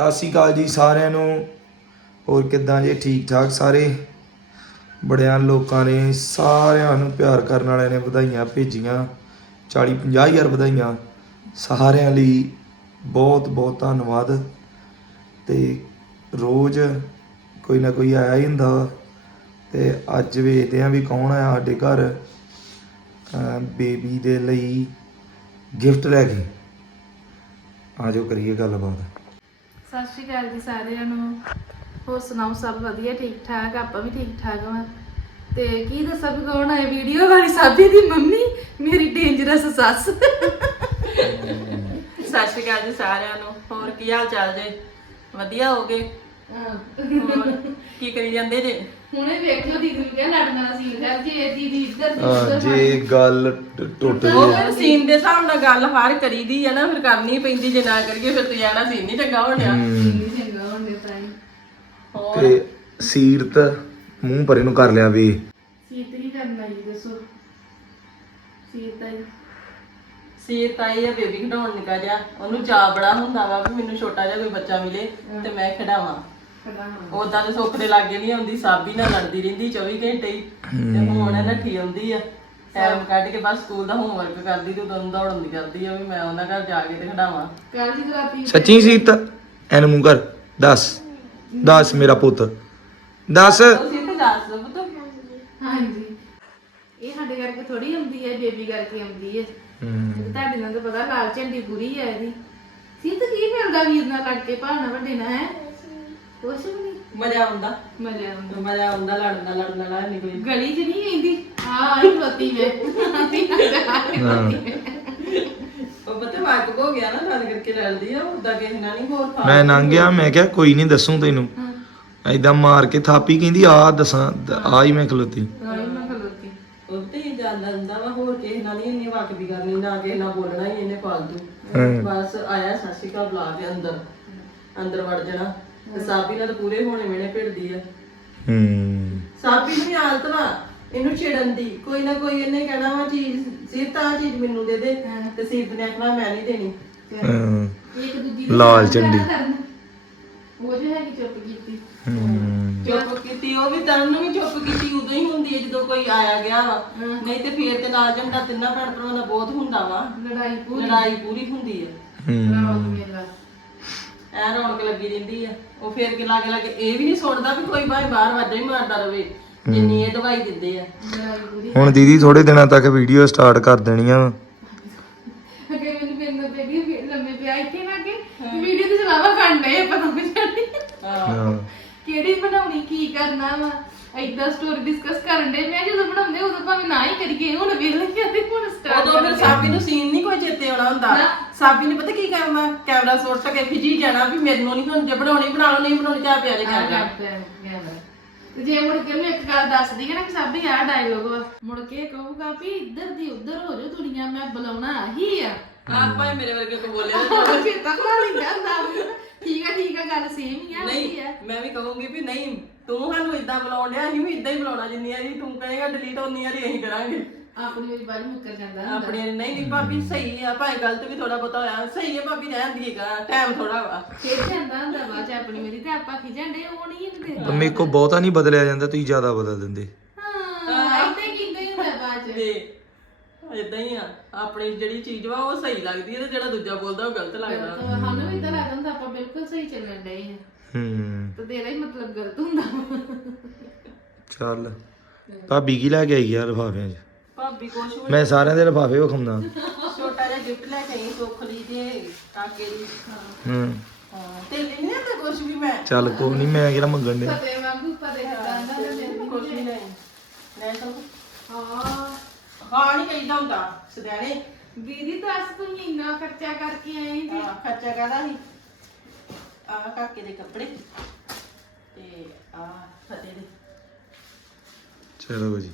ਸਤਿ ਸ਼੍ਰੀ ਅਕਾਲ ਜੀ ਸਾਰਿਆਂ ਨੂੰ। ਹੋਰ ਕਿੱਦਾਂ ਜੀ? ਠੀਕ ਠਾਕ ਸਾਰੇ? ਬੜਿਆਂ ਲੋਕਾਂ ਨੇ ਸਾਰਿਆਂ ਨੂੰ ਪਿਆਰ ਕਰਨ ਵਾਲਿਆਂ ਨੇ ਵਧਾਈਆਂ ਭੇਜੀਆਂ। 40 50 ਹਜ਼ਾਰ ਵਧਾਈਆਂ। ਸਾਰਿਆਂ ਲਈ ਬਹੁਤ ਬਹੁਤ ਧੰਨਵਾਦ। ਤੇ ਰੋਜ਼ ਕੋਈ ਨਾ ਕੋਈ ਆਇਆ ਹੀ ਹੁੰਦਾ ਵਾ। ਤੇ ਅੱਜ ਵੇਖਦੇ ਆ ਵੀ ਕੌਣ ਆਇਆ ਸਾਡੇ ਘਰ। ਬੇਬੀ ਦੇ ਲਈ ਗਿਫਟ ਲੈ ਕੇ। ਆਜੋ ਕਰੀਏ ਗੱਲਬਾਤ। ਸਤਿ ਸ਼੍ਰੀ ਅਕਾਲ ਜੀ ਸਾਰਿਆਂ ਨੂੰ। ਹੋਰ ਸੁਣਾਓ ਸਭ ਵਧੀਆ ਠੀਕ ਠਾਕ? ਆਪਾਂ ਵੀ ਠੀਕ ਠਾਕ ਹਾਂ ਤੇ ਕੀ ਦੱਸਾਂ ਵੀ ਕੌਣ ਆਏ ਵੀਡੀਓ ਵਾਲੀ? ਸਾਬੀ ਦੀ ਮੰਮੀ ਮੇਰੀ ਡੇਂਜਰਸ ਸੱਸ। ਸਤਿ ਸ਼੍ਰੀ ਅਕਾਲ ਜੀ ਸਾਰਿਆਂ ਨੂੰ। ਹੋਰ ਕੀ ਹਾਲ ਚਾਲ ਜੇ? ਵਧੀਆ ਹੋਗੇ? ਹੋਰ ਕੀ ਕਰੀ ਜਾਂਦੇ ਜੇ? ਹੁਣੇ ਵੇਖ ਲਓ ਦੀਦੀ ਨੂੰ ਕਿਹਾ ਲੜਨਾ ਸੀ ਕਰ ਜੇ ਦੀਦੀ ਇੱਧਰ ਦੀ ਉੱਧਰ ਜੇ ਗੱਲ ਟ- ਟੁੱਟ ਉਹ ਜੇ ਫਿਰ ਸੀਨ ਦੇ ਹਿਸਾਬ ਨਾਲ ਗੱਲ ਹਰ ਕਰੀਦੀ ਆ ਨਾ ਫਿਰ ਕਰਨੀ ਪੈਂਦੀ ਜੇ ਨਾ ਕਰੀਏ ਫਿਰ ਤੇ ਆਣਾ ਸੀਨ ਨਹੀਂ ਚੰਗਾ ਹੋਣਿਆ ਨਹੀਂ ਚੰਗਾ ਹੁੰਦੇ ਤਾਂ ਹੀ। ਹੋਰ? ਤੇ ਸੀਰਤ ਮੂੰਹ ਪਰੇ ਨੂੰ ਕਰ ਲਿਆ ਵੇ। ਸੀਤ ਕੀ ਕਰਨਾ ਜੀ ਦੱਸੋ। ਸੀਤ ਆਈ। ਸੀਰ ਤਾਈ ਆ ਬੇਬੀ ਖਡਾਉਣ ਨਿਕਾ ਜਾ ਉਹਨੂੰ ਜਾ ਬੜਾ ਹੁੰਦਾ ਵਾ ਵੀ ਮੈਨੂੰ ਛੋਟਾ ਜਿਹਾ ਕੋਈ ਬੱਚਾ ਮਿਲੇ ਤੇ ਮੈਂ ਖਿਡਾਵਾਂ। ਹਾਂ ਉਦਾਂ ਤੇ ਸੁੱਖ ਦੇ ਲਾਗੇ ਨਹੀਂ ਆਉਂਦੀ ਸਾਬੀ ਨਾਲ ਲੜਦੀ ਰਹਿੰਦੀ 24 ਘੰਟੇ ਹੀ ਤੇ ਹੁਣ ਇਹ ਨੱਠੀ ਆਉਂਦੀ ਆ। ਟਾਈਮ ਕੱਢ ਕੇ ਬਸ ਸਕੂਲ ਦਾ ਹੋਮਵਰਕ ਕਰਦੀ ਤੇ ਉਦੋਂ ਦੌੜਨ ਦੀ ਕਰਦੀ ਆ ਵੀ ਮੈਂ ਉਹਨਾਂ ਘਰ ਜਾ ਕੇ ਤੇ ਖਿਡਾਵਾਂ ਕੱਲ ਦੀ ਰਾਤੀ ਸੱਚੀ ਸੀਰਤ ਐਨ ਮੂੰਹ ਕਰ ਦੱਸ ਦੱਸ ਮੇਰਾ ਪੁੱਤ ਦੱਸ। ਉਹ ਸੀ ਤੇ ਦੱਸ ਦੋ ਪੁੱਤ। ਹਾਂਜੀ। ਇਹ ਸਾਡੇ ਕਰਕੇ ਥੋੜੀ ਆਉਂਦੀ ਹੈ ਬੇਬੀ ਕਰਕੇ ਆਉਂਦੀ ਹੈ। ਤੁਹਾਡੇ ਨਾਲ ਤਾਂ ਪਤਾ ਲਾਲ ਝੰਡੀ ਪੂਰੀ ਹੈ ਇਹਦੀ। ਸੀ ਤਾਂ ਕੀ ਮਿਲਦਾ ਵੀਰ ਨਾਲ ਲੜ ਕੇ ਭਾਣਾ ਵੱਡੇ ਨਾਲ ਹੈ? ਕੁਛ ਵੀ ਨਹੀਂ ਮਜ਼ਾ ਆਉਂਦਾ। ਮਜ਼ਾ ਆਉਂਦਾ। ਮਜ਼ਾ ਆਉਂਦਾ ਲੜਨ ਦਾ ਲੜਨ ਵਾਲਾ ਨਹੀਂ ਕੋਈ। ਗਲੀ 'ਚ ਨਹੀਂ ਆਈਂਦੀ ਆ ਆਈ ਖਲੋਤੀ ਮੈਂ। ਉਹ ਪਤਾ ਵਾਕਬ ਹੋ ਗਿਆ ਨਾ ਤਾਂ ਕਰਕੇ ਲੜਦੀ ਆ ਉਦਾਂ ਕਿਸੇ ਨਾਲ ਨਹੀਂ ਹੋਰ ਖਾ ਮੈਂ ਲੰਘ ਗਿਆ ਮੈਂ ਕਿਹਾ ਕੋਈ ਨਹੀਂ ਦੱਸੂ ਤੈਨੂੰ। ਐਦਾਂ ਮਾਰ ਕੇ ਥਾਪੀ ਕਹਿੰਦੀ ਆ ਦੱਸਾਂ ਆ ਹੀ ਮੈਂ ਖਲੋਤੀ। ਆਈ ਮੈਂ ਖਲੋਤੀ। ਉੱਤੇ ਹੀ ਜਾਂਦਾ ਹੁੰਦਾ ਵਾ ਹੋਰ ਕਿਸੇ ਨਾਲ ਨਹੀਂ ਇੰਨੀ ਵਾਕਬੀ ਕਰਨੀ ਨਾ ਕਿਸੇ ਨਾਲ ਬੋਲਣਾ ਹੀ ਇਹਨੇ ਫਾਲਤੂ। ਹਮ। ਬਸ ਆਇਆ ਸਤਿ ਸ਼੍ਰੀ ਅਕਾਲ ਬੁਲਾ ਕੇ ਅੰਦਰ। ਅੰਦਰ ਵੜ ਜਾਣਾ। ਸਾਬੀ ਨਾਲ ਤਾਂ ਪੂਰੇ ਹੋਣੇ ਵੇਣੇ ਭਿੜਦੀ ਆ। ਹੂੰ। ਸਾਬੀ ਨੂੰ ਵੀ ਹਾਲਤ ਵਾ ਇਹਨੂੰ ਛੇੜਨ ਦੀ। ਕੋਈ ਨਾ ਕੋਈ ਇਹਨੇ ਕਹਿਣਾ ਵਾ ਚੀਜ਼ ਸਿਰ ਤਾਂ ਆਹ ਚੀਜ਼ ਮੈਨੂੰ ਦੇ ਦੇ ਤੇ ਸੀਪ ਨੇ ਆਖਣਾ ਮੈਂ ਨਹੀਂ ਦੇਣੀ। ਹਾਂ, ਇੱਕ ਦੂਜੀ ਲਾਲ ਝੰਡੀ। ਉਹ ਜੋ ਹੈ ਕਿ ਚੁੱਪ ਕੀਤੀ। ਹੂੰ। ਚੁੱਪ ਕੀਤੀ ਉਹ ਵੀ ਤਰਨ ਨੂੰ ਵੀ ਚੁੱਪ ਕੀਤੀ ਉਦੋਂ ਹੀ ਹੁੰਦੀ ਹੈ ਜਦੋਂ ਕੋਈ ਆਇਆ ਗਿਆ ਵਾ। ਨਹੀਂ ਤੇ ਫੇਰ ਤੇ ਲਾਲ ਝੰਡਾ ਤਿੰਨਾਂ ਭੈਣ ਭਰਾਵਾਂ ਦਾ ਬਹੁਤ ਹੁੰਦਾ ਵਾ। ਲੜਾਈ ਪੂਰੀ। ਲੜਾਈ ਪੂਰੀ ਹੁੰਦੀ ਹੈ। ਹੂੰ। ਰੌਣਕ ਮੇਲਾ। ਐ ਰੌਣਕ ਲੱਗੀ ਰਹਿੰਦੀ ਆ। ਉਹ ਫੇਰ ਕੇ ਲਾਗੇ ਲਾਗੇ ਇਹ ਵੀ ਨਹੀਂ ਸੁਣਦਾ ਵੀ ਕੋਈ ਭਾਈ ਬਾਹਰ ਵਾਜਾ ਹੀ ਮਾਰਦਾ ਰਵੇ ਜਿੰਨੀ ਇਹ ਦਵਾਈ ਦਿੰਦੇ ਆ। ਹੁਣ ਦੀਦੀ ਥੋੜੇ ਦਿਨਾਂ ਤੱਕ ਵੀਡੀਓ ਸਟਾਰਟ ਕਰ ਦੇਣੀਆਂ ਵਾ। ਅਗੇ ਮੈਨੂੰ ਪਿੰਡ ਤੇ ਵੀ ਲੰਮੇ ਪਿਆ ਇੱਥੇ ਨਾ ਕੇ ਵੀਡੀਓ ਤੇ ਚਲਾਵਾ ਕਰਨੇ ਪਤਾ ਨਹੀਂ ਚੱਲਦੀ ਹਾਂ। ਹਾਂ। ਕਿਹੜੀ ਬਣਾਉਣੀ ਕੀ ਕਰਨਾ ਵਾ? ਐਦਾਂ ਸਟੋਰੀ ਡਿਸਕਸ ਕਰਨ ਦੇ ਮੈਂ ਜਦੋਂ ਬਣਾਉਂਦੇ ਉਦੋਂ ਭਾਵੇਂ ਨਾ ਹੀ ਕਰੀਏ ਹੁਣ ਵੇਲੇ ਕਹਿੰਦੇ ਹੁਣ ਸਟਾਰਟ ਉਦੋਂ ਫਿਰ ਸਾਬੀ ਨੂੰ ਸੀਨ ਨਹੀਂ ਕੋਈ ਚੇਤੇ ਆਉਣਾ ਹੁੰਦਾ। ਸਾਬੀ ਨੇ ਪਤਾ ਕੀ ਕਰਨਾ ਕੈਮਰਾ ਸੁੱਟ ਕੇ ਖਿਜੀ ਜਾਣਾ ਵੀ ਮੈਨੂੰ ਨਹੀਂ ਹੁਣ ਜੇ ਬਣਾਉਣੀ ਬਣਾ ਲਓ ਨਹੀਂ ਬਣਾਉਣੀ ਚਾਹ ਪਿਆਰੇ ਕਰ ਲੈ ਤੇ ਜੇ ਮੁੜ ਕੇ ਉਹਨੂੰ ਇੱਕ ਗੱਲ ਦੱਸਦੀ ਹੈ ਨਾ ਕਿ ਸਾਬੀ ਆਹ ਡਾਇਲੋਗ ਵਾ। ਮੁੜ ਕੇ ਕਹੂਗਾ ਵੀ ਇੱਧਰ ਦੀ ਉੱਧਰ ਹੋ ਜਾ ਦੁਨੀਆ ਮੈਂ ਬੁਲਾਉਣਾ ਆਹੀ ਆ। ਆਪਾਂ ਹੀ ਮੇਰੇ ਵਰਗੇ ਕੋ ਬੋਲੇ ਨਾ ਫਿਰ ਤਾਂ ਕੋਈ ਨਹੀਂ ਕਹਿੰਦਾ ਠੀਕ ਆ ਠੀਕ ਆ ਗੱਲ ਸੇਮ ਹੀ ਆ ਨਹੀਂ ਆ ਮੈਂ ਵੀ ਕਹੂੰਗੀ ਵੀ ਨਹੀਂ ਤੂੰ ਸਾਨੂੰ ਇਦਾਂ ਬੁਲਾਉਣ ਡਿਆ ਅਸੀਂ ਵੀ ਇਦਾਂ ਹੀ ਬੁਲਾਉਣਾ ਜਿੰਨੀ ਵਾਰੀ ਤੂੰ ਕਹੇਗਾ ਡਿਲੀਟ ਹੋਣੀ ਵਾਰੀ ਅਸੀਂ ਕਰਾਂਗੇ। ਆਪਣੀ ਵਾਰੀ ਬਾਰੀ ਮੁੱਕਰ ਜਾਂਦਾ ਹੁੰਦਾ। ਆਪਣੇ ਨਹੀਂ ਨਹੀਂ ਭਾਬੀ ਸਹੀ ਆ ਭਾਵੇਂ ਗਲਤ ਵੀ ਥੋੜਾ ਬਹੁਤਾ ਹੋਇਆ ਸਹੀ ਹੈ ਭਾਬੀ ਰਹਿਣ ਦੀਏਗਾ ਟਾਈਮ ਥੋੜਾ ਵਾ। ਖਿੱਚ ਜਾਂਦਾ ਹੁੰਦਾ ਬਾਅਦ ਚ ਆਪਣੀ ਮੇਰੀ ਤੇ ਆਪਾਂ ਖਿਜਣ ਦੇ ਉਹ ਨਹੀਂ ਇਹਦੇ ਪਰ ਮੇਰੇ ਕੋ ਬਹੁਤਾ ਨਹੀਂ ਬਦਲਿਆ ਜਾਂਦਾ ਤੁਸੀਂ ਜ਼ਿਆਦਾ ਬਦਲ ਦਿੰਦੇ। ਹਾਂ ਇੱਥੇ ਕਿੰਦੇ ਹੀ ਹੁੰਦਾ ਬਾਅਦ ਚ। ਤੇ ਇਦਾਂ ਹੀ ਆ ਆਪਣੀ ਜਿਹੜੀ ਚੀਜ਼ ਵਾ ਉਹ ਸਹੀ ਲੱਗਦੀ ਹੈ ਤੇ ਜਿਹੜਾ ਦੂਜਾ ਬੋਲਦਾ ਉਹ ਗਲਤ ਲੱਗਦਾ। ਤਾਂ ਸਾਨੂੰ ਵੀ ਇਦਾਂ ਲੱਗਦਾ ਹੁੰਦਾ ਆਪਾਂ ਬਿਲਕੁਲ ਸਹੀ ਚੱਲਣ ਡਏ ਆ। ਹੂੰ। ਤੇ ਤੇਰਾ ਹੀ ਮਤਲਬ ਗਲਤ ਹੁੰਦਾ। ਚੱਲ। ਭਾਬੀ ਕੀ ਲੈ ਕੇ ਆਈ ਯਾਰ ਲਿਫਾਫਿਆਂ 'ਚ? ਭਾਬੀ ਕੁਛ ਵੀ ਮੈਂ ਸਾਰਿਆਂ ਦੇ ਲਿਫਾਫੇ ਵਿਖਾਉਂਦਾ ਛੋਟਾ ਜਿਹਾ ਗਿਫਟ ਲੈ ਕੇ ਆਈ ਸੁੱਖ ਲਈ ਤੇ ਕਾਕੇ ਦੀ। ਹੂੰ। ਹਾਂ ਤੇ ਨਹੀਂ ਤਾਂ ਕੁਛ ਵੀ ਮੈਂ। ਚੱਲ ਕੋਈ ਨਹੀਂ ਮੈਂ ਕਿਹੜਾ ਮੰਗਣ ਦੇ ਫਤੇ ਵਾਂਗੂ ਫਤੇ ਕਰਦਾ ਨਾ ਮੈਂ ਕੁਛ ਵੀ ਨਹੀਂ। ਲੈ ਤਾਂ ਹਾਂ। ਹਾਂ ਨਹੀਂ ਕਹੀਦਾ ਹੁੰਦਾ ਸਦਿਆਣੇ। ਦੀਦੀ ਦੱਸ ਤੂੰ ਇੰਨਾ ਖਰਚਾ ਕਰਕੇ ਆਏ ਜੀ ਹਾਂ ਖਰਚਾ ਕਾਹਦਾ ਸੀ? ਆ ਕਾਕੇ ਦੇ ਕੱਪੜੇ ਤੇ ਆ ਫਤਿਹ ਦੇ। ਚਲੋ ਜੀ।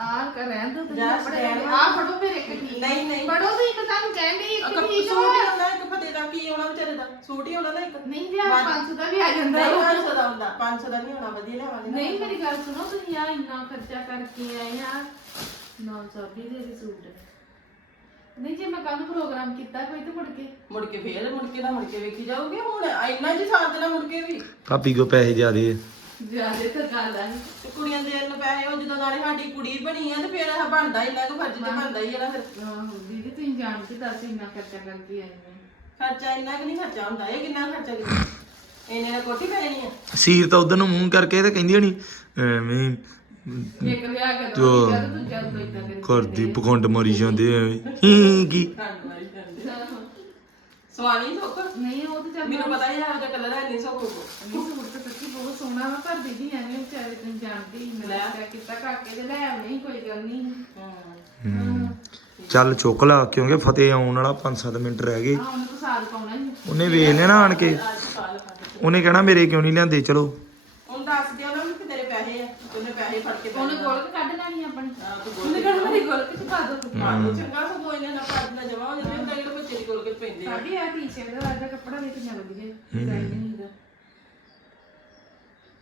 ਆਹ ਕਰ ਰਹਿਣ ਦੋ ਤੁਸੀਂ ਜਾ ਕੱਪੜੇ। ਆ ਫੜੋ ਫਿਰ ਇੱਕ ਠੀਕ। ਨਹੀਂ ਨਹੀਂ। ਫੜੋ ਵੀ ਇੱਕ ਤੁਹਾਨੂੰ ਕਹਿੰਦੀ ਇੱਕ ਕੱਪ- ਠੀਕ ਸੂਟ ਹੁੰਦਾ ਇੱਕ ਫਤਿਹ ਦਾ ਕੀ ਹੋਣਾ ਵਿਚਾਰੇ ਦਾ? ਸੂਟ ਹੀ ਹੋਣਾ ਨਾ ਇੱਕ? ਨਹੀਂ ਜੀ ਆ 500 ਦਾ ਵੀ ਆ ਜਾਂਦਾ। ਨਹੀਂ ਵਾ। 500 ਦਾ ਹੁੰਦਾ। 500 ਦਾ ਨਹੀਂ ਹੋਣਾ ਵਧੀਆ ਲਿਆਵਾਂਗੇ ਨਾ। ਨਹੀਂ ਮੇਰੀ ਗੱਲ ਸੁਣੋ ਤੁਸੀਂ ਆ ਇੰਨਾ ਖਰਚਾ ਕਰਕੇ ਆਏ ਆ। 920 ਦੇ ਵੀ ਸੂਟ ਨਹੀਂ ਜੇ ਮੈਂ ਕੱਲ ਪ੍ਰੋਗਰਾਮ ਕੀਤਾ ਕੋਈ ਤੇ ਮੁੜ ਕੇ। ਮੁੜ ਕੇ ਫੇਰ ਮੁੜ ਕੇ ਦਾ ਮੁੜ ਕੇ ਵੇਖੀ ਜਾਓਗੇ ਹੁਣ ਇੰਨਾ ਜੀ ਸਾਥ ਦੇਣਾ ਮੁੜ ਕੇ ਵੀ। ਭਾਬੀ ਕੋ ਪੈਸੇ ਜ਼ਿਆਦੇ ਆ। ਜਿਆਦੇ ਤਾਂ ਗੱਲ ਆ ਤੇ ਕੁੜੀਆਂ ਦੇ ਨੂੰ ਪੈਸੇ ਉਹ ਜਦੋਂ ਨਾਲੇ ਸਾਡੀ ਕੁੜੀ ਬਣੀ ਆ ਤੇ ਫੇਰ ਇਹ ਬਣਦਾ ਇੰਨਾ ਕੁ ਫਰਜ਼ ਤੇ ਬਣਦਾ ਹੀ ਆ ਨਾ ਫਿਰ। ਆਹੋ ਦੀਦੀ ਤੁਸੀਂ ਜਾਣ ਕੇ ਦੱਸ ਇੰਨਾ ਖਰਚਾ ਕਰਕੇ ਆਏ ਨੇ। ਖਰਚਾ ਇੰਨਾ ਕਿ ਨਹੀਂ ਖਰਚਾ ਹੁੰਦਾ ਇਹ ਕਿੰਨਾ ਖਰਚਾ ਕੀਤਾ ਇਹਨੇ ਨਾਲ ਕੋਠੀ ਪੈ ਜਾਣੀ ਆ। ਸੀਰ ਤਾਂ ਉਧਰ ਨੂੰ ਮੂੰਹ ਕਰਕੇ ਤੇ ਕਹਿੰਦੀ ਹੋਣੀ ਐਵੇਂ ਇੱਕ ਵਿਆਹ ਕੇ ਦੋ ਤੂੰ ਇਦਾਂ ਕਰੀ ਪਖੰਡ ਮਾਰੀ ਜਾਂਦੇ ਐਵੇਂ ਹੀ। ਕੀ? ਖੰਡ ਵਾਲੀ ਜਾਂਦੇ। ਸਵਾਣੀ ਸੁੱਕ? ਨਹੀਂ ਉਹ ਤਾਂ ਚੱਲ ਮੈਨੂੰ ਪਤਾ ਹੀ ਹੈ ਉਹਦਾ ਕਲਰ ਹੈ ਨਹੀਂ ਸੁੱਕ ਨਹੀਂ ਸੂਟ ਤਾਂ ਸੱਚੀ ਬਹੁਤ ਸੋਹਣਾ ਵਾ ਪਰ ਦੀਦੀ ਐਵੇਂ ਵਿਚਾਰੇ ਤੈਨੂੰ ਜਾਣਦੀ ਮੈਂ ਕਿਹਾ ਕੀਤਾ ਕਾਕੇ ਦੇ ਲੈ ਆਉਣੀ ਕੋਈ ਗੱਲ ਨਹੀਂ। ਹਮ। ਚੱਲ ਚੁੱਕ ਲਾ ਕਿਉਂਕਿ ਫਤਿਹ ਆਉਣ ਵਾਲਾ 5-7 ਮਿੰਟ ਰਹਿ ਗਏ। ਹਾਂ ਉਹਨੇ ਤਾਂ ਸਾਲ ਪਾਉਣਾ ਹੀ। ਉਹਨੇ ਵੇਖ ਲੈਣਾ ਆਣ ਕੇ। ਉਹਨੇ ਕਹਿਣਾ ਮੇਰੇ ਕਿਉਂ ਨਹੀਂ ਲਿਆਂਦੇ? ਚਲੋ ਹੁਣ ਦੱਸ ਦਿਓ ਉਹਨਾਂ ਨੂੰ ਕਿ ਤੇਰੇ ਪੈਸੇ ਆ ਉਹਨੇ ਪੈਸੇ ਫੜ ਕੇ ਉਹਨੇ ਗੋਲਕ ਕੱਢ ਲੈਣੀ ਆਪਣੀ ਆ ਤੂੰ ਉਹਨੇ ਕਹਿਣਾ ਮੇਰੀ ਗੋਲਕ ਚ ਪਾ ਦੋ ਪਾ ਦੋ ਚੰਗਾ ਸਗੋਂ ਇਹਨੇ ਨਾ ਪੜ ਨਾ ਜਮਾ ਹੋ ਜਾਂਦੇ ਹੁੰਦਾ ਜਿਹੜੇ ਬੱਚੇ ਦੀ ਕੋਲ ਕੇ ਪੈਂਦੇ ਆ। ਸਾਡੀ ਆ ਟੀ-ਸ਼ਰਟ ਦਾ ਅੱਜ ਕੱਪੜਾ ਵੀ ਕਿੰਨਾ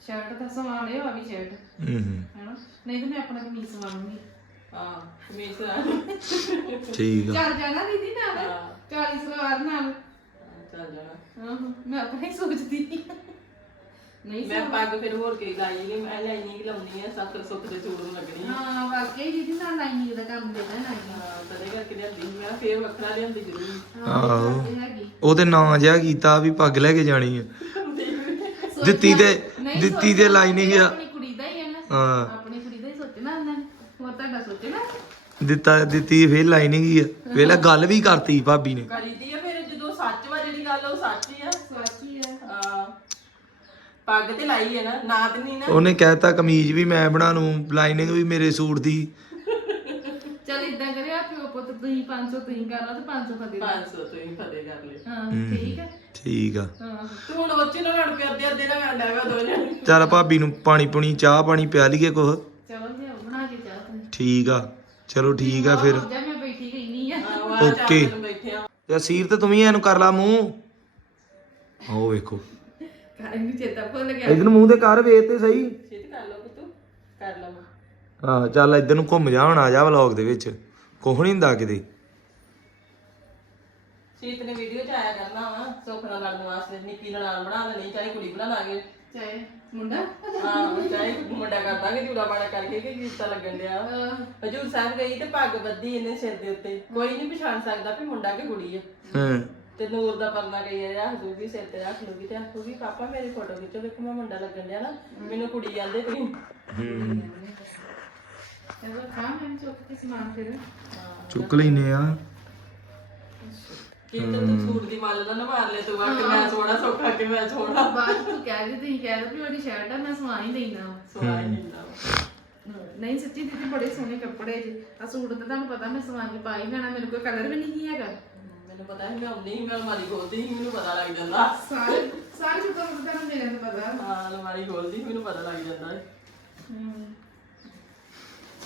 ਸ਼ਰਟ ਸਵਾ ਆ ਵੀ ਸ਼ਰਟ ਹੂੰ ਹੂੰ ਹੈਨਾ? ਨਹੀਂ ਤਾਂ ਮੈਂ ਆਪਣਾ ਕਮੀਜ਼ ਸਵਾ ਲੂੰਗੀ ਹਾਂ ਕਮੀਜ਼ ਆ ਠੀਕ ਆ। ਚੱਲ ਜਾਣਾ ਦੀਦੀ ਨਾਲ। ਕਾਲੀ ਸਲਵਾਰ ਨਾਲ। ਚੱਲ ਜਾਣਾ। ਆਹੋ, ਮੈਂ ਆਪਣਾ ਹੀ ਸੋਚਦੀ। ਨਹੀਂ ਮੈਂ ਪੱਗ ਫਿਰ ਹੋਰ ਕੇ ਲਾਈ ਨਹੀਂ ਮੈਂ ਲਾਈਨਿੰਗ ਲਾਉਣੀ ਆ ਸੱਤ ਸੁੱਖ ਦੇ ਚੂੜ ਨੂੰ ਲੱਗਣੀ ਆ। ਹਾਂ ਵਾਕਈ ਦੀਦੀ ਨਾਲ ਲਾਈਨਿੰਗ ਦਾ ਕੰਮ ਦੇਣਾ ਨਾ ਹਾਂ ਤਦੇ ਕਰਕੇ ਲਿਆਂਦੀ ਸੀ ਮੈਂ ਫੇਰ ਵੱਖਰਾ ਲਿਆਂਦੀ ਜ਼ਰੂਰੀ। ਆਹੋ। ਹੈਗੀ। ਉਹ ਤੇ ਨਾਂ ਜਿਹਾ ਕੀਤਾ ਵੀ ਪੱਗ ਲੈ ਕੇ ਜਾਣੀ ਆ। ਦਿੱਤੀ ਤੇ ਨਹੀਂ ਦਿੱਤੀ ਤੇ ਲਾਈਨਿੰਗ ਆ। ਆਪਣੀ ਕੁੜੀ ਦਾ ਹੀ ਹੈ ਨਾ। ਹਾਂ। ਆਪਣੀ ਕੁੜੀ ਦਾ ਹੀ ਸੋਚਣਾ ਉਹਨਾਂ। ਨੇ ਹੋਰ ਤੁਹਾਡਾ ਸੋਚਣਾ? ਦਿੱਤਾ ਦਿੱਤੀ ਫੇਰ ਲਾਈਨਿੰਗ ਹੀ ਆ। ਵੇਲਾ ਗੱਲ ਵੀ ਕਰਤੀ ਭਾਬੀ ਨੇ। ਕਰੀਦੀ ਆ ਫਿਰ ਜਦੋਂ ਸੱਚ ਵਾ ਜਿਹੜੀ ਗੱਲ ਉਹ ਸੱਚ ਹੀ ਆ ਸਵਾਚੀ ਹੈ ਹਾਂ ਪੱਗ ਤੇ ਲਾਈ ਹੈ ਨਾ ਨਾ ਤੇ ਨਹੀਂ ਨਾ। ਉਹਨੇ ਕਹਿਤਾ ਕਮੀਜ਼ ਵੀ ਮੈਂ ਬਣਾ ਲੂੰ ਲਾਈਨਿੰਗ ਵੀ ਮੇਰੇ ਸੂਟ ਦੀ। ਚਲ ਇਦਾਂ ਕਰਿਆ ਪਿਓ ਪੁੱਤ ਤੁਸੀਂ 500 ਤੁਸੀਂ ਕਰ ਲਓ ਤੇ 500 ਫਤੇ 500 ਤੋਂ ਹੀ ਫਤਿਹ ਕਰ ਲੈ ਹਾਂ ਠੀਕ ਹੈ। ਠੀਕ ਆ। ਹਾਂ। ਤੂੰ ਹੁਣ ਬੱਚੇ ਨਾਲ ਲੜ ਪਿਆ ਅੱਧੇ ਅੱਧੇ ਨਾਲ ਲੜਦਾ ਵਾ ਦੋ ਜਣੇ। ਚੱਲ ਭਾਬੀ ਨੂੰ ਪਾਣੀ ਪੁਣੀ ਚਾਹ ਪਾਣੀ ਪਿਆ ਲਈਏ ਕੁਛ? ਚਲੋ ਜੀ ਬਣਾ ਕੇ ਚਾਹ ਤੁਸੀਂ ਠੀਕ ਆ। ਚਲੋ ਠੀਕ ਆ ਫਿਰ। ਜਾ ਮੈਂ ਬੈਠੀ ਗਈ ਨਹੀਂ ਆ। ਆਹ ਚਾਰ Okay. ਦਿਨ ਬੈਠੇ ਆ ਯਾ ਸੀਰ ਤੇ ਤੂੰ ਵੀ ਇਹਨੂੰ ਕਰ ਲਾ ਮੂੰਹ। ਆਓ ਵੇਖੋ। ਘਰ ਨੂੰ ਚੇਤਾ ਭੁੱਲ ਗਿਆ। ਇਧਰ ਮੂੰਹ ਤੇ ਕਰ ਵੇਖ ਤੇ ਸਹੀ। ਛੇਤੀ ਕਰ ਲਓ ਤੂੰ ਕਰ ਲਵਾਂ ਹਾਂ ਚੱਲ ਇਧਰ ਨੂੰ ਘੁੰਮ ਜਾ ਹੁਣ ਆ ਜਾ ਵਲੌਗ ਦੇ ਵਿੱਚ। ਕੁਛ ਨਹੀਂ ਹੁੰਦਾ ਕਿਤੇ। ਸ਼ੀਤ ਨੇ ਵੀਡੀਓ ਚ ਆਇਆ ਕਰਨਾ ਵਾ ਸੁੱਖ ਨਾਲ ਲੜਨ ਵਾਸਤੇ ਨਿੱਕੀ ਨਾਲ ਬਣਾ ਦੇਣੀ ਚਾਹੇ ਕੁੜੀ ਬਣਾ ਲਾਂਗੇ। ਚਾਹੇ ਮੁੰਡਾ। ਹਾਂ ਚਾਹੇ ਮੁੰਡਾ ਕਰ ਦਾਂਗੇ ਜੂੜਾ ਬਾੜਾ ਕਰਕੇ ਕਿ ਕੀਤਾ ਲੱਗਣ ਡਿਆ ਹਜੂਰ ਸਾਹਿਬ ਗਈ ਤੇ ਪੱਗ ਬੱਧੀ ਇਹਨੇ ਸਿਰ ਦੇ ਉੱਤੇ। ਕੋਈ ਨਹੀਂ ਪਛਾਣ ਸਕਦਾ ਵੀ ਮੁੰਡਾ ਕਿ ਕੁੜੀ ਆ। ਹਾਂ। ਤੇ ਨੂਰ ਦਾ ਪਰਨਾ ਗਈ ਆ ਰੱਖ ਦੂਗੀ ਸਿਰ ਤੇ ਰੱਖ ਲੂਗੀ ਤੇ ਆਖੂਗੀ ਪਾਪਾ ਮੇਰੀ ਫੋਟੋ ਖਿੱਚੋ ਦੇਖੋ ਮੈਂ ਮੁੰਡਾ ਲੱਗਣ ਡਿਆ ਨਾ ਮੈਨੂੰ ਕੁੜੀ ਆਂਦੇ ਤੁਸੀਂ ਚਲੋ ਖਾ ਮੈਂ ਚੁੱਕ ਕੇ ਸਮਾਨ ਫਿਰ। ਚੁੱਕ ਲੈਨੇ ਆ। ਕਿਤੇ ਤੂੰ ਸੂਟ ਦੀ ਮੱਲ ਨਾ ਨਾ ਮਾਰ ਲੈ ਤੂੰ ਆ ਕਿ ਮੈਂ ਸੋਹਣਾ ਸੌਖਾ ਕਿ ਮੈਂ ਸੋਹਣਾ। ਬਾਅਦ ਤੂੰ ਕਹਿ ਦੇ ਤੁਸੀਂ ਕਹਿ ਦੋ ਵੀ ਉਹਦੀ ਸ਼ਰਟ ਆ ਮੈਂ ਸਵਾ ਹੀ ਦੇਣਾ ਸੋਹਣਾ ਹੀ ਹੁੰਦਾ ਨਹੀਂ ਸੱਚੀ ਦੀਦੀ ਬੜੇ ਸੋਹਣੇ ਕੱਪੜੇ ਜੀ। ਆ ਸੂਟ ਤਾਂ ਤੁਹਾਨੂੰ ਪਤਾ ਮੈਂ ਸਵਾ ਕੇ ਪਾ ਹੀ ਲੈਣਾ ਮੇਰੇ ਕੋਲ ਕਲਰ ਵੀ ਨਹੀਂ ਹੈਗਾ। ਮੈਨੂੰ ਪਤਾ ਹੈ ਮੈਂ ਆਉਂਦੀ ਸੀ ਮੈਂ ਅਲਮਾਰੀ ਖੋਲਦੀ ਸੀ ਮੈਨੂੰ ਪਤਾ ਲੱਗ ਜਾਂਦਾ। ਸਾਰੇ ਸਾਰੇ ਸੂਟਾਂ ਦਾ ਤੁਹਾਨੂੰ ਮੇਰੇ ਨੂੰ ਪਤਾ। ਹਾਂ ਅਲਮਾਰੀ ਖੋਲਦੀ ਸੀ ਮੈਨੂੰ ਪਤਾ ਲੱਗ ਜਾਂਦਾ ਹੈ। ਹਮ।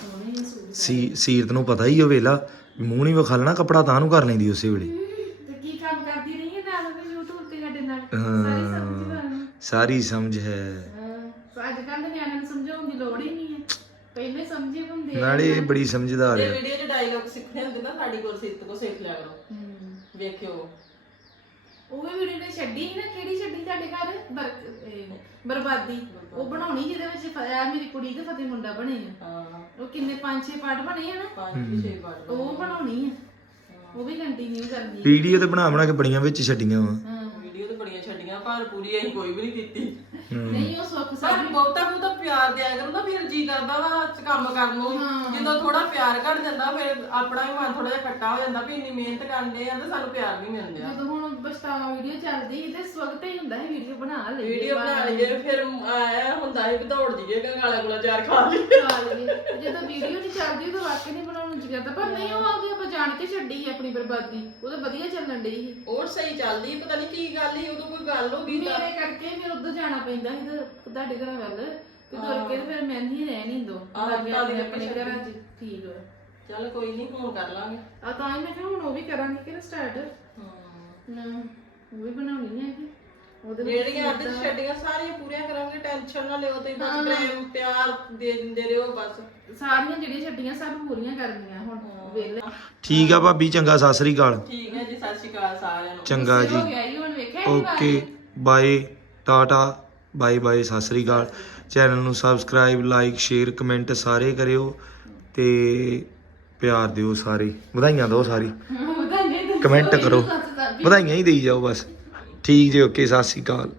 ਸੋਹਣੇ ਹੀ ਸੂਟ। ਸੀ ਸੀਰਤ ਨੂੰ ਪਤਾ ਹੀ ਉਹ ਵੇਲਾ ਮੂੰਹ ਨਹੀਂ ਵਿਖਾ ਲੈਣਾ ਕਪੜਾ ਤਾਂ ਨੂੰ ਕਰ ਲੈਂਦੀ ਉਸੇ ਵੇਲੇ। ਤੇ ਕੀ ਕੰਮ ਕਰਦੀ ਰਹੀ ਹੈ ਨਾਲ ਮੈਂ YouTube ਤੇ ਸਾਡੇ ਨਾਲ? ਹਾਂ। ਸਾਰੀ ਸਮਝ ਤੁਹਾਨੂੰ ਸਾਰੀ ਸਮਝ ਹੈ। ਹਾਂ ਅੱਜ ਕੱਲ੍ਹ ਦੇ ਨਿਆਣਿਆਂ ਨੂੰ ਸਮਝਾਉਣ ਦੀ ਲੋੜ ਹੀ ਨਹੀਂ ਹੈ। ਪਹਿਲੇ ਸਮਝੇ ਹੁੰਦੇ ਆ। ਨਾਲੇ ਇਹ ਬੜੀ ਸਮਝਦਾਰ ਇਹ ਆ ਵੀਡੀਓ 'ਚ ਡਾਇਲੌਗ ਸਿੱਖਣੇ ਹੁੰਦੇ ਨਾ ਸਾਡੀ ਕੋਲ ਸਿੱਤ ਕੋ ਸਿੱਖ ਲਿਆ ਕਰੋ। ਵੇਖਿਓ। ਉਹ ਵੀ ਵੀਡੀਓ ਨੇ ਛੱਡੀ ਸੀ ਨਾ ਕਿਹੜੀ ਛੱਡੀ ਤੁਹਾਡੇ ਘਰ? ਬਰ- ਇਹ ਬਰਬਾਦੀ। ਉਹ ਬਣਾਉਣੀ ਜਿਹਦੇ ਵਿੱਚ ਫ- ਆ ਮੇਰੀ ਕੁੜੀ ਤੇ ਫਤਿਹ ਮੁੰਡਾ ਬਣੇ ਆ। ਹਾਂ। ਉਹ ਕਿੰਨੇ ਪੰਜ ਛੇ ਪਾਰਟ ਬਣੇ ਆ ਨਾ? ਪੰਜ ਛੇ ਪਾੜ ਉਹ ਬਣਾਉਣੀ ਆ। ਉਹ ਵੀ ਕੰਟੀਨਿਊ ਕਰਨੀ ਆ। ਵੀਡੀਓ ਤੇ ਬਣਾ ਬਣਾ ਕੇ ਬੜੀਆਂ ਵਿੱਚ ਛੱਡੀਆਂ ਵਾ ਹਾਂ ਵੀਡੀਓ ਤੇ ਬੜੀਆਂ ਛੱਡੀਆਂ ਪਰ ਪੂਰੀ ਅਸੀਂ ਕੋਈ ਵੀ ਨਹੀਂ ਕੀਤੀ। ਨਹੀਂ ਉਹ ਸੁੱਖ ਪਰ ਸਾਡੀ ਬਹੁਤਾ ਬਹੁਤਾ ਪਿਆਰ ਦਿਆ ਕਰੋ ਨਾ ਫਿਰ ਜੀ ਕਰਦਾ ਵਾ ਹੱਥ 'ਚ ਕੰਮ ਕਰਨ ਨੂੰ। ਜਦੋਂ ਥੋੜਾ ਪਿਆਰ ਘਟ ਜਾਂਦਾ ਫਿਰ ਆਪਣਾ ਵੀ ਮਨ ਥੋੜਾ ਜਿਹਾ ਕੱਟਾ ਹੋ ਜਾਂਦਾ ਵੀ ਇੰਨੀ ਮਿਹਨਤ ਕਰਦੇ ਆ ਤੇ ਸਾਨੂੰ ਪਿਆਰ ਨਹੀਂ ਮਿਲਦਾ ਜਦੋਂ ਹੁਣ ਬਸਤਾਵਾ ਵੀਡੀਓ ਚੱਲਦੀ ਸੀ ਤੇ ਸਵਗਤ ਹੀ ਹੁੰਦਾ ਸੀ ਵੀਡੀਓ ਬਣਾ ਲਈ ਵੀਡੀਓ ਬਣਾ ਲਈਏ ਫਿਰ ਆਇਆ ਹੁੰਦਾ ਹੈ ਵੀ ਦੌੜ ਜੀਏ ਕੰਗਾਲਾ ਕੋਲਾ ਚਾਰ ਖਾ ਲਈ ਜਦੋਂ ਵੀਡੀਓ ਨਹੀਂ ਚੱਲਦੀ ਉਦੋਂ ਵਾਕਈ ਨਹੀਂ ਬਣਾਉਣ ਨੂੰ ਜੀ ਕਰਦਾ ਪਰ ਨਹੀਂ ਉਹ ਆਉਂਦੀ ਆਪਾਂ ਜਾਣ ਕੇ ਛੱਡੀ ਸੀ ਆਪਣੀ ਬਰਬਾਦੀ। ਉਹ ਤਾਂ ਵਧੀਆ ਚੱਲਣ ਡਈ ਸੀ। ਹੋਰ ਸਹੀ ਚੱਲਦੀ ਪਤਾ ਨਹੀਂ ਕੀ ਗੱਲ ਸੀ ਉਦੋਂ ਕੋਈ ਗੱਲ ਹੋ ਗਈ ਤਾਂ। ਮੇਰੇ ਕਰਕੇ ਫਿਰ ਉੱਧਰ ਜਾਣਾ ਪੈਂਦਾ ਸੀ ਤੇ ਤੁਹਾਡੇ ਘਰ ਵੱਲ। ਤੇ ਤੁਰ ਕੇ ਤੇ ਫਿਰ ਮੈਂ ਨਹੀਂ ਰਹਿ ਨਹੀਂ ਦੋ। ਆਪਣੇ ਘਰਾਂ 'ਚ ਠੀਕ ਹੋ ਚੱਲ ਕੋਈ ਨਹੀਂ ਫੋਨ ਕਰ ਲਾਂਗੇ। ਆ ਤਾਂ ਹੀ ਮੈਂ ਕਿਹਾ ਹੁਣ ਉਹ ਵੀ ਕਰਾਂਗੇ ਕਿ ਸਟਾਰਟ ਹਾਂ ਨਾ ਉਹ ਵੀ ਬਣਾਉਣੀ ਹੈ ਕਿ ਉਹਦੇ ਵਿੱਚ ਜਿਹੜੀਆਂ ਅੱਧ ਛੱਡੀਆਂ ਸਾਰੀਆਂ ਪੂਰੀਆਂ ਕਰਾਂਗੇ ਟੈਨਸ਼ਨ ਨਾ ਲਿਓ ਤੁਸੀਂ ਬਸ ਪ੍ਰੇਮ ਪਿਆਰ ਦੇ ਦਿੰਦੇ ਰਹੋ ਬਸ। ਸਾਰੀਆਂ ਜਿਹੜੀਆਂ ਛੱਡੀਆਂ ਸਭ ਪੂਰੀਆਂ ਕਰਨੀਆਂ ਹੁਣ ਵੇਲੇ ਠੀਕ ਆ ਭਾਬੀ ਚੰਗਾ ਸਤਿ ਸ੍ਰੀ ਅਕਾਲ। ਠੀਕ ਹੈ ਜੀ ਸਤਿ ਸ਼੍ਰੀ ਅਕਾਲ ਸਾਰਿਆਂ ਨੂੰ। ਚੰਗਾ ਜੀ। ਹੋ ਗਿਆ ਜੀ ਹੁਣ ਵੇਖਿਆ ਜੀ okay bye tata bye bye Sat Sri Akal. Channel ਨੂੰ ਸਬਸਕ੍ਰਾਈਬ ਲਾਈਕ ਸ਼ੇਅਰ ਕਮੈਂਟ ਸਾਰੇ ਕਰਿਓ ਤੇ ਪਿਆਰ ਦਿਓ ਸਾਰੇ। ਵਧਾਈਆਂ ਦਿਓ ਸਾਰੀ। ਕਮੈਂਟ ਕਰੋ। ਵਧਾਈਆਂ ਹੀ ਦੇਈ ਜਾਓ ਬਸ। ਠੀਕ ਜੀ ਓਕੇ ਸਤਿ ਸ੍ਰੀ ਅਕਾਲ।